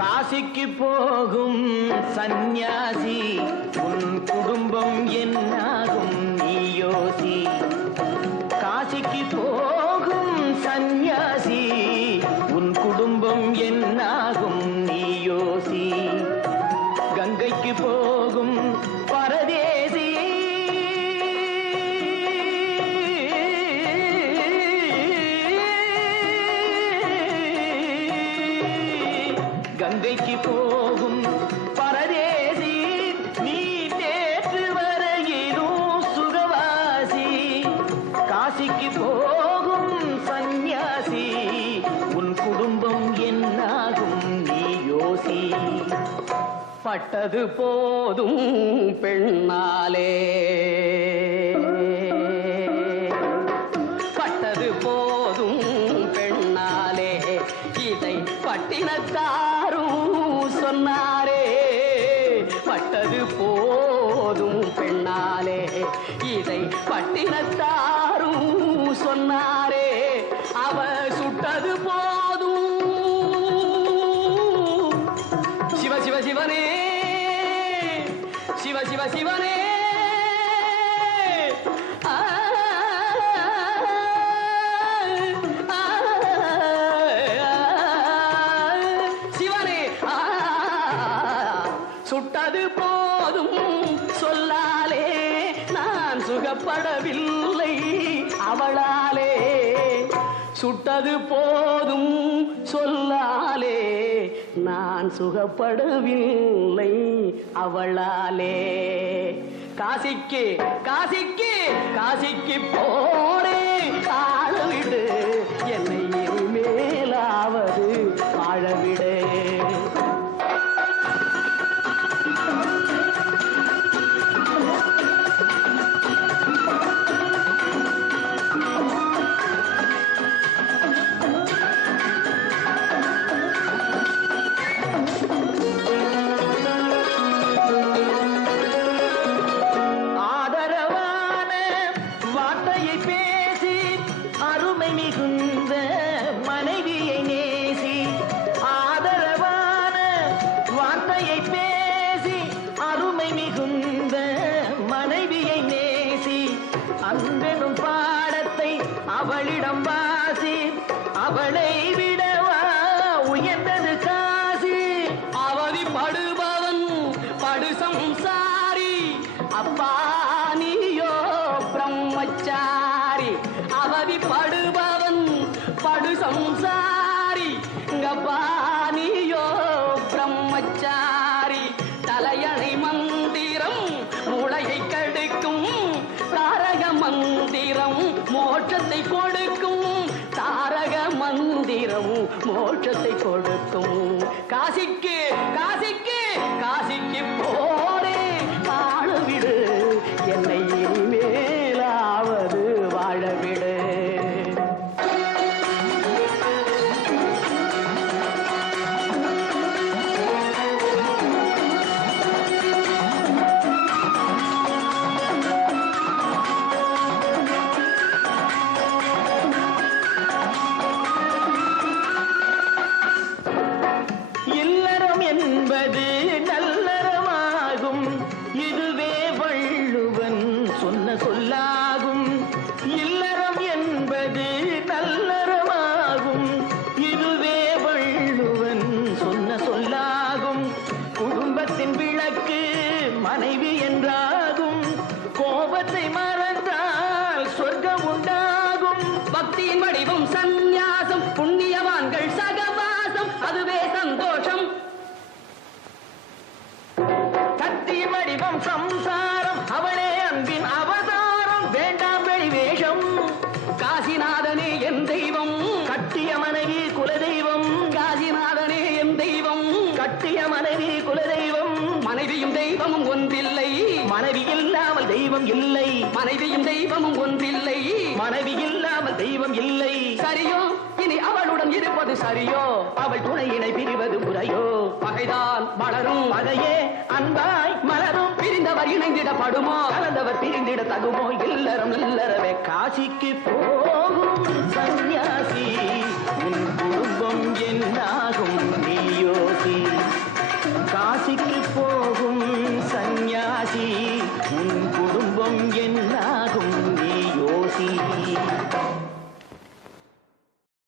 காசிக்கு போகும் சந்நியாசி உன் குடும்பம் என்னாகும் நீ யோசி. காசிக்கு போகும் சந்நியாசி உன் குடும்பம் என்னாகும் நீ யோசி. கங்கைக்கு போகும் பரதேசி கங்கைக்கு போகும் பரதேசி நீ நேற்று வரையிலும் சுகவாசி. காசிக்கு போகும் சந்நியாசி உன் குடும்பம் என்னாகும் நீ யோசி. பட்டது போதும் பெண்ணாலே, பட்டது போதும் பெண்ணாலே, இதை பட்டினத்தாரும் சொன்னாரே. பட்டது போதும் பெண்ணாலே, இதை பட்டினத்தாரும் சொன்னாரே. அவ சுட்டது போதும் சிவ சிவ சிவனே, சிவ சிவ சிவனே. சிவனே சுட்டது போதும் சொல்லாலே, நான் சுகப்படவில்லை அவளாலே. சுட்டது போதும் சொல்லாலே, நான் சுகப்படவில்லை அவளாலே. காசிக்கு காசிக்கு காசிக்கு போரே ஆளவிடு, என்னை மேலாவது வாழவிடு. மிகுந்த மனைவியை நேசி, ஆதரவான வார்த்தையை பேசி, அருமை மிகுந்த மனைவியை நேசி. அன்பெனும் பாடத்தை அவளிடம் வாசி, அவளை விடவா உயர்ந்தது காசி. அவதி படுபவன் படு சம்சாரி, அப்பா நீயோ பிரம்மச்சாரி. அவதி படுபவன் படு சம்சாரி, அப்பா நீயோ பிரம்மச்சாரி. தலையணை மந்திரம் மூளையை கெடுக்கும், தாரக மந்திரம் மோட்சத்தை கொடுக்கும். தாரக மந்திரம் மோட்சத்தை கொடுக்கும். காசிக்கு காசிக்கு காசிக்கு போரே வாழவிடு, என்னை மேலாவது வாழவிடு. என்பது நல்லறமாகும், இதுவே வள்ளுவன் சொன்ன சொல்லாகும். இல்லறம் என்பது நல்லறமாகும், இதுவே வள்ளுவன் சொன்ன சொல்லாகும். குடும்பத்தின் விளக்கு மனைவி என்றாகும், கோபத்தை மறந்தால் சொர்க்கம் உண்டாகும். பக்தியின் வடிவம் சந்நியாசம், புண்ணியவான்கள் சகவாசம், அதுவே சந்தோஷம். கத்தியின் வடிவம் சம்சாரம், அவளே அன்பின் அவதாரம், வேண்டாம் வெளிவேஷம். காசிநாதனே என் தெய்வம், கட்டிய மனைவி குலதெய்வம். காசிநாதனே என் தெய்வம், கட்டிய மனைவி குலதெய்வம். மனைவியும் தெய்வமும் ஒன்றில்லை, மனைவி இல்லாமல் தெய்வம் இல்லை. மனைவியும் தெய்வமும் ஒன்றில்லை, மனைவி இல்லாமல் தெய்வம் இல்லை. சரியோ இனி அவளுடன் இருப்பது சரியோ, அவள் துணையினை பிரிவது முறையோ. பகைதான் வளரும், பகையே அன்பாய் மலரும். பிரிந்தவர் இணைந்திடப்படுமோ, கலந்தவர் பிரிந்திட தகுமோ. இல்லறம் இல்லறவே காசிக்கு போகும் சந்நியாசி உன்